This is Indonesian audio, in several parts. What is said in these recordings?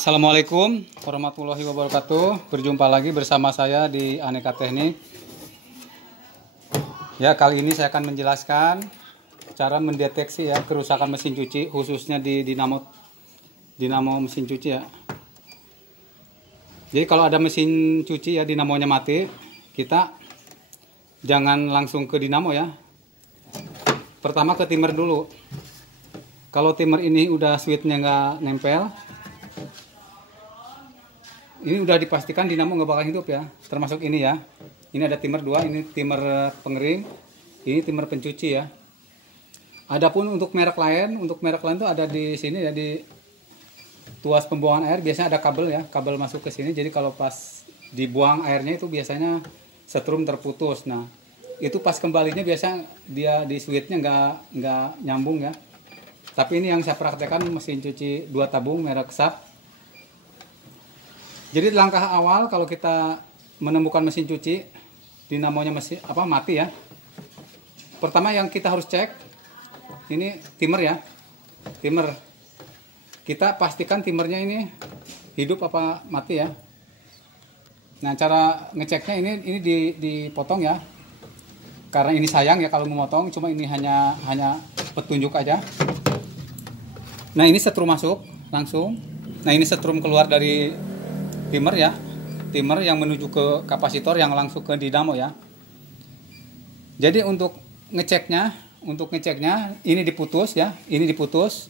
Assalamualaikum warahmatullahi wabarakatuh. Berjumpa lagi bersama saya di Aneka Teknik. Ya, kali ini saya akan menjelaskan cara mendeteksi ya kerusakan mesin cuci, khususnya di dinamo mesin cuci ya. Jadi kalau ada mesin cuci ya dinamonya mati, kita jangan langsung ke dinamo ya. Pertama ke timer dulu. Kalau timer ini udah switchnya nggak nempel, ini udah dipastikan dinamo nggak bakal hidup ya. Termasuk ini ya. Ini ada timer 2, ini timer pengering, ini timer pencuci ya. Adapun untuk merek lain tuh ada di sini ya, di tuas pembuangan air biasanya ada kabel ya, kabel masuk ke sini. Jadi kalau pas dibuang airnya itu biasanya setrum terputus. Nah, itu pas kembalinya biasa dia di switchnya nggak nyambung ya. Tapi ini yang saya praktekkan mesin cuci 2 tabung merek SAP. Jadi langkah awal kalau kita menemukan mesin cuci dinamonya mati ya. Pertama yang kita harus cek ini timer ya. Timer. Kita pastikan timernya ini hidup apa mati ya. Nah, cara ngeceknya ini dipotong ya. Karena ini sayang ya kalau memotong, cuma ini hanya petunjuk aja. Nah, ini setrum masuk langsung. Nah, ini setrum keluar dari timer ya, timer yang menuju ke kapasitor yang langsung ke dinamo ya. Jadi untuk ngeceknya ini diputus ya, ini diputus.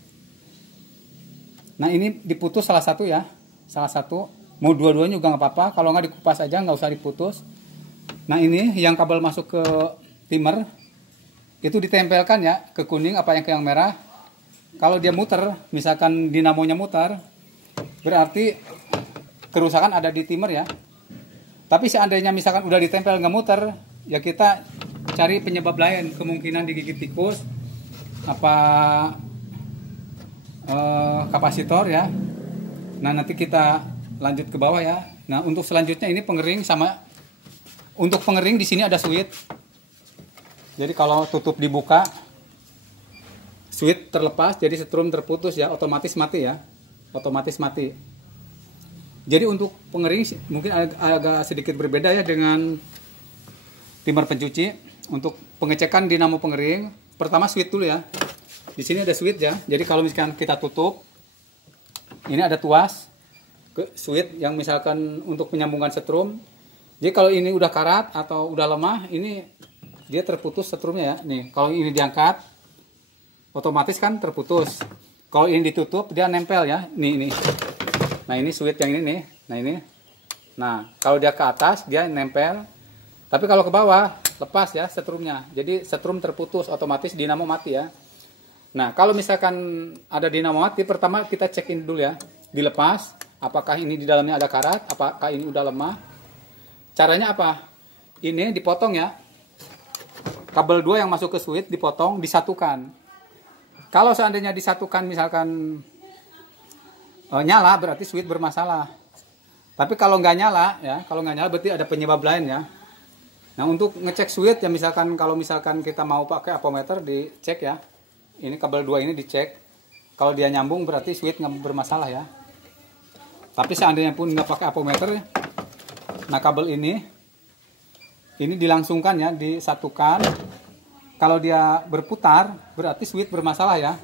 Nah, ini diputus salah satu ya, salah satu. Mau dua-duanya juga nggak apa-apa, kalau nggak dikupas aja nggak usah diputus. Nah, ini yang kabel masuk ke timer itu ditempelkan ya ke kuning apa yang ke yang merah. Kalau dia muter, misalkan dinamonya muter, berarti kerusakan ada di timer ya. Tapi seandainya misalkan udah ditempel nggak muter, ya kita cari penyebab lain. Kemungkinan digigit tikus, apa kapasitor ya. Nah, nanti kita lanjut ke bawah ya. Nah, untuk selanjutnya ini pengering sama. Untuk pengering di sini ada switch. Jadi kalau tutup dibuka, switch terlepas, jadi setrum terputus ya, otomatis mati ya. Otomatis mati. Jadi untuk pengering mungkin agak sedikit berbeda ya dengan timer pencuci. Untuk pengecekan dinamo pengering, pertama switch dulu ya. Di sini ada switch ya. Jadi kalau misalkan kita tutup, ini ada tuas ke switch yang misalkan untuk menyambungkan setrum. Jadi kalau ini udah karat atau udah lemah, ini dia terputus setrumnya ya. Nih, kalau ini diangkat, otomatis kan terputus. Kalau ini ditutup, dia nempel ya. Nih. Nah, ini switch yang ini nih. Nah, ini. Nah, kalau dia ke atas dia nempel. Tapi kalau ke bawah lepas ya setrumnya. Jadi setrum terputus, otomatis dinamo mati ya. Nah, kalau misalkan ada dinamo mati, pertama kita cekin dulu ya. Dilepas, apakah ini di dalamnya ada karat, apakah ini udah lemah. Caranya apa? Ini dipotong ya. Kabel 2 yang masuk ke switch dipotong, disatukan. Kalau seandainya disatukan misalkan nyala, berarti switch bermasalah. Tapi kalau nggak nyala ya, kalau nggak nyala berarti ada penyebab lain ya. Nah, untuk ngecek switch ya, misalkan kalau misalkan kita mau pakai apometer, dicek ya. Ini kabel 2 ini dicek. Kalau dia nyambung berarti switch nggak bermasalah ya. Tapi seandainya pun nggak pakai apometer, nah kabel ini dilangsungkan ya, disatukan. Kalau dia berputar berarti switch bermasalah ya.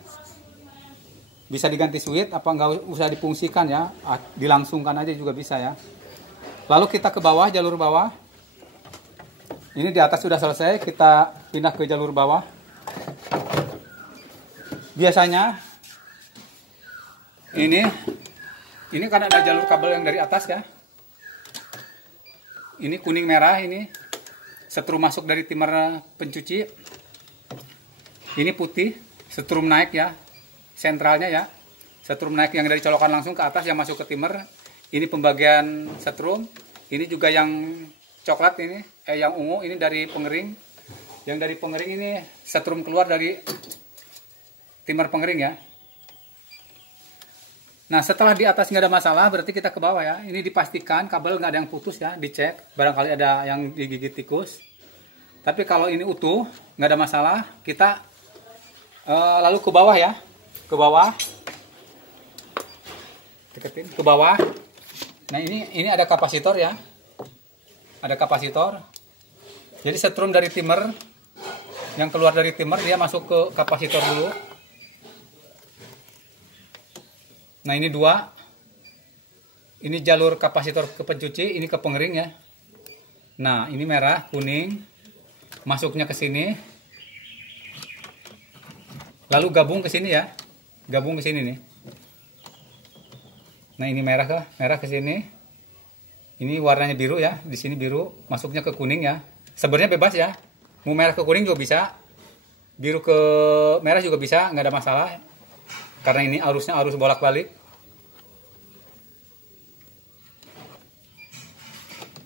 Bisa diganti switch, apa nggak usah difungsikan ya, dilangsungkan aja juga bisa ya. Lalu kita ke bawah, jalur bawah. Ini di atas sudah selesai, kita pindah ke jalur bawah. Biasanya ini kan ada jalur kabel yang dari atas ya. Ini kuning merah, ini setrum masuk dari timer pencuci. Ini putih, setrum naik ya. Sentralnya ya, setrum naik yang dari colokan langsung ke atas yang masuk ke timer. Ini pembagian setrum. Ini juga yang coklat ini, yang ungu ini dari pengering. Yang dari pengering ini setrum keluar dari timer pengering ya. Nah, setelah di atas nggak ada masalah, berarti kita ke bawah ya. Ini dipastikan kabel nggak ada yang putus ya, dicek. Barangkali ada yang digigit tikus. Tapi kalau ini utuh, nggak ada masalah, kita lalu ke bawah ya. Ke bawah deketin ke bawah. Nah ini ada kapasitor ya, ada kapasitor. Jadi setrum dari timer yang keluar dari timer dia masuk ke kapasitor dulu. Nah ini dua, ini jalur kapasitor ke pencuci, ini ke pengering ya. Nah ini merah kuning masuknya ke sini, lalu gabung ke sini ya, gabung ke sini nih. Nah ini merah ke sini. Ini warnanya biru ya, di sini biru, masuknya ke kuning ya. Sebenarnya bebas ya, mau merah ke kuning juga bisa, biru ke merah juga bisa, nggak ada masalah. Karena ini arusnya arus bolak-balik.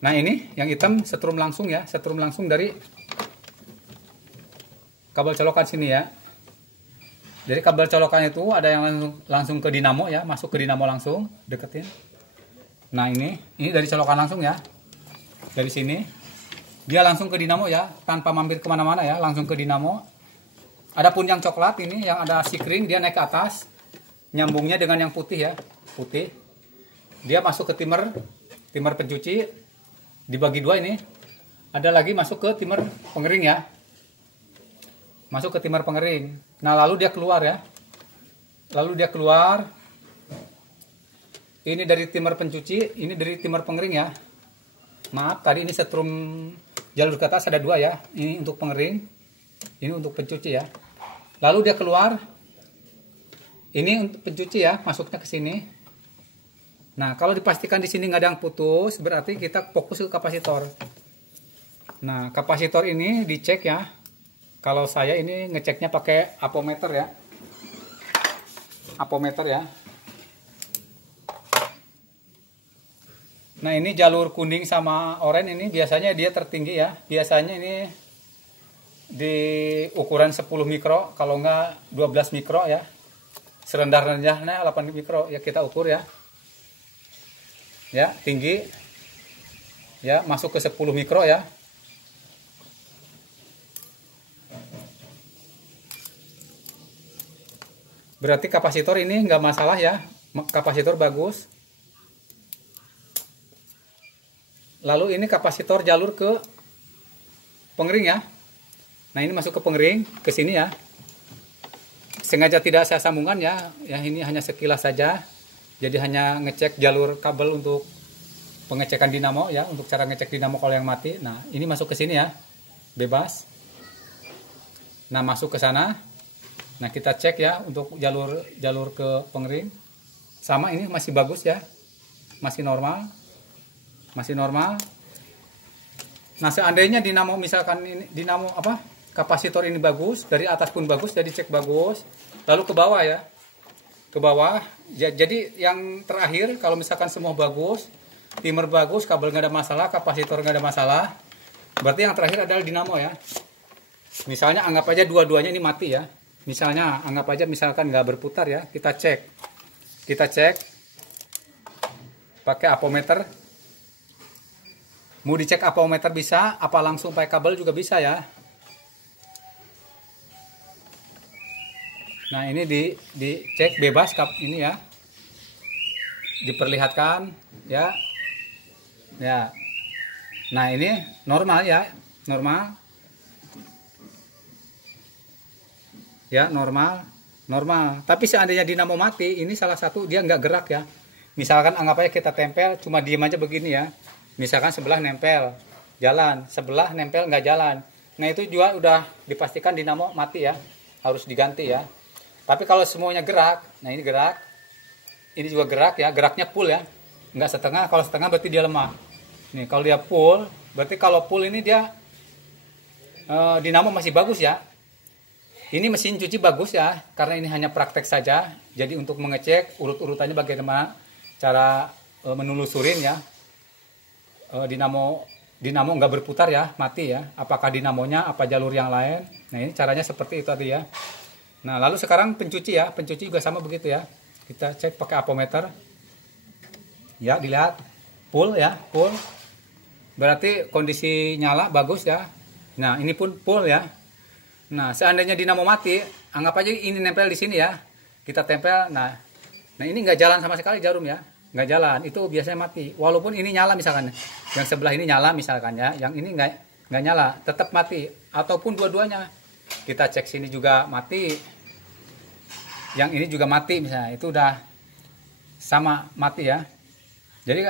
Nah ini yang hitam setrum langsung ya, setrum langsung dari kabel colokan sini ya. Jadi kabel colokan itu ada yang langsung ke dinamo ya, masuk ke dinamo langsung, deketin. Nah ini dari colokan langsung ya, dari sini dia langsung ke dinamo ya, tanpa mampir kemana-mana ya, langsung ke dinamo. Adapun yang coklat ini yang ada sikring dia naik ke atas, nyambungnya dengan yang putih ya, putih. Dia masuk ke timer pencuci, dibagi dua ini. Ada lagi masuk ke timer pengering ya, masuk ke timer pengering. Nah lalu dia keluar ya, lalu dia keluar. Ini dari timer pencuci, ini dari timer pengering ya. Maaf tadi ini setrum jalur ke atas ada dua ya, ini untuk pengering, ini untuk pencuci ya. Lalu dia keluar, ini untuk pencuci ya, masuknya ke sini. Nah kalau dipastikan di sini nggak ada yang putus, berarti kita fokus ke kapasitor. Nah kapasitor ini dicek ya. Kalau saya ini ngeceknya pakai apometer ya. Apometer ya. Nah ini jalur kuning sama oranye ini biasanya dia tertinggi ya. Biasanya ini di ukuran 10 mikro, kalau enggak 12 mikro ya. Serendah-rendahnya 8 mikro ya kita ukur ya. Ya tinggi. Ya masuk ke 10 mikro ya. Berarti kapasitor ini nggak masalah ya, kapasitor bagus. Lalu ini kapasitor jalur ke pengering ya. Nah ini masuk ke pengering, ke sini ya. Sengaja tidak saya sambungkan ya, ini hanya sekilas saja. Jadi hanya ngecek jalur kabel untuk pengecekan dinamo ya, untuk cara ngecek dinamo kalau yang mati. Nah ini masuk ke sini ya, bebas. Nah masuk ke sana. Nah kita cek ya untuk jalur ke pengering, sama ini masih bagus ya, masih normal, masih normal. Nah seandainya dinamo misalkan ini dinamo apa kapasitor ini bagus, dari atas pun bagus, jadi cek bagus, lalu ke bawah ya, ke bawah. Jadi yang terakhir kalau misalkan semua bagus, timer bagus, kabel nggak ada masalah, kapasitor nggak ada masalah, berarti yang terakhir adalah dinamo ya. Misalnya anggap aja dua-duanya ini mati ya. Misalnya anggap aja misalkan nggak berputar ya, kita cek pakai apometer. Mau dicek apometer bisa, apa langsung pakai kabel juga bisa ya. Nah ini dicek bebas ini ya, diperlihatkan ya. Nah ini normal ya, normal. Ya normal. Tapi seandainya dinamo mati, ini salah satu dia nggak gerak ya. Misalkan anggap aja kita tempel, cuma diem aja begini ya. Misalkan sebelah nempel, jalan, sebelah nempel nggak jalan. Nah itu juga udah dipastikan dinamo mati ya, harus diganti ya. Tapi kalau semuanya gerak, nah ini gerak, ini juga gerak ya, geraknya full ya, nggak setengah. Kalau setengah berarti dia lemah. Nih kalau dia full, berarti kalau full ini dia dinamo masih bagus ya. Ini mesin cuci bagus ya, karena ini hanya praktek saja. Jadi untuk mengecek urut-urutannya bagaimana cara menelusurin ya. Dinamo nggak berputar ya, mati ya. Apakah dinamonya, apa jalur yang lain. Nah ini caranya seperti itu tadi ya. Nah lalu sekarang pencuci ya, pencuci juga sama begitu ya. Kita cek pakai apometer. Ya dilihat, full ya, full. Berarti kondisi nyala bagus ya. Nah ini pun full ya. Nah, seandainya dinamo mati, anggap aja ini nempel di sini ya. Kita tempel, nah ini nggak jalan sama sekali jarum ya. nggak jalan, itu biasanya mati. Walaupun ini nyala misalkan, yang sebelah ini nyala misalkan ya, yang ini nggak nyala, tetap mati. Ataupun dua-duanya, kita cek sini juga mati, yang ini juga mati misalnya, itu udah sama mati ya. Jadi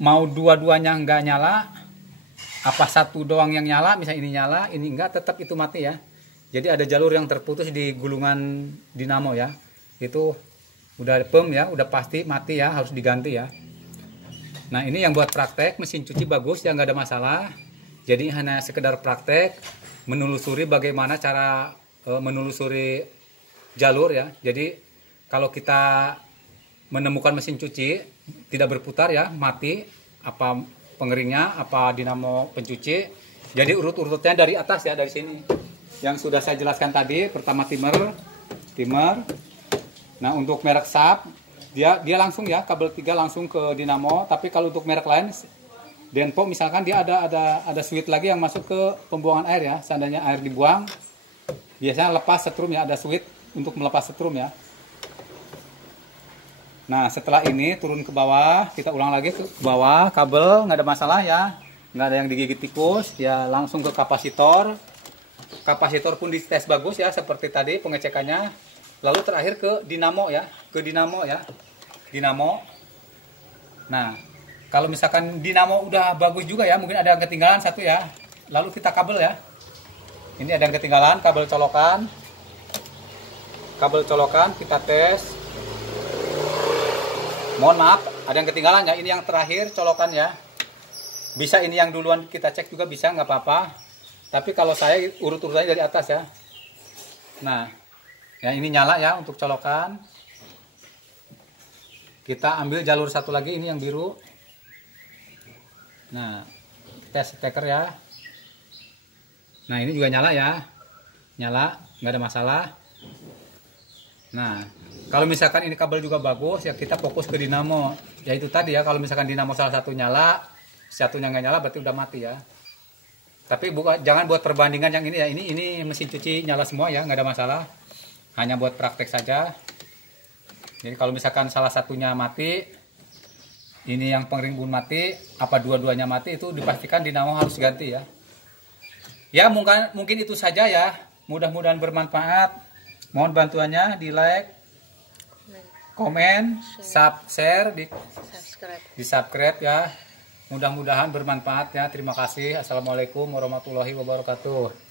mau dua-duanya nggak nyala, apa satu doang yang nyala, misalnya ini nyala, ini enggak, tetap itu mati ya. Jadi ada jalur yang terputus di gulungan dinamo ya, itu udah firm ya, udah pasti mati ya, harus diganti ya. Nah ini yang buat praktek mesin cuci bagus ya, nggak ada masalah. Jadi hanya sekedar praktek menelusuri bagaimana cara menelusuri jalur ya. Jadi kalau kita menemukan mesin cuci tidak berputar ya, mati, apa pengeringnya, apa dinamo pencuci. Jadi urut-urutnya dari atas ya, dari sini. Yang sudah saya jelaskan tadi, pertama timer. Nah untuk merek SAP dia langsung ya, kabel 3 langsung ke dinamo. Tapi kalau untuk merek lain, Denpo misalkan dia ada switch lagi yang masuk ke pembuangan air ya. Seandainya air dibuang, biasanya lepas setrum ya, ada switch untuk melepas setrum ya. Nah setelah ini turun ke bawah, kita ulang lagi ke bawah, kabel nggak ada masalah ya, nggak ada yang digigit tikus ya, langsung ke kapasitor. Kapasitor pun dites bagus ya, seperti tadi pengecekannya. Lalu terakhir ke dinamo ya, dinamo. Nah kalau misalkan dinamo udah bagus juga ya, mungkin ada yang ketinggalan satu ya, lalu kita kabel ya. Ini ada yang ketinggalan, kabel colokan kita tes. Mohon maaf, ada yang ketinggalan ya, ini yang terakhir colokan ya. Bisa ini yang duluan kita cek juga bisa, nggak apa-apa. Tapi kalau saya urut-urutannya dari atas ya. Nah, ya ini nyala ya untuk colokan. Kita ambil jalur satu lagi, ini yang biru. Nah, tes steker ya. Nah, ini juga nyala ya. Nyala, nggak ada masalah. Nah, kalau misalkan ini kabel juga bagus, ya kita fokus ke dinamo. Ya itu tadi ya, kalau misalkan dinamo salah satu nyala, satunya nggak nyala, berarti udah mati ya. Tapi jangan buat perbandingan yang ini ya. Ini mesin cuci nyala semua ya, nggak ada masalah. Hanya buat praktek saja. Jadi kalau misalkan salah satunya mati, ini yang pengering pun mati, apa dua-duanya mati, itu dipastikan dinamo harus ganti ya. Ya mungkin itu saja ya. Mudah-mudahan bermanfaat. Mohon bantuannya di like, komen, share, di subscribe ya. Mudah-mudahan bermanfaat ya. Terima kasih. Assalamualaikum warahmatullahi wabarakatuh.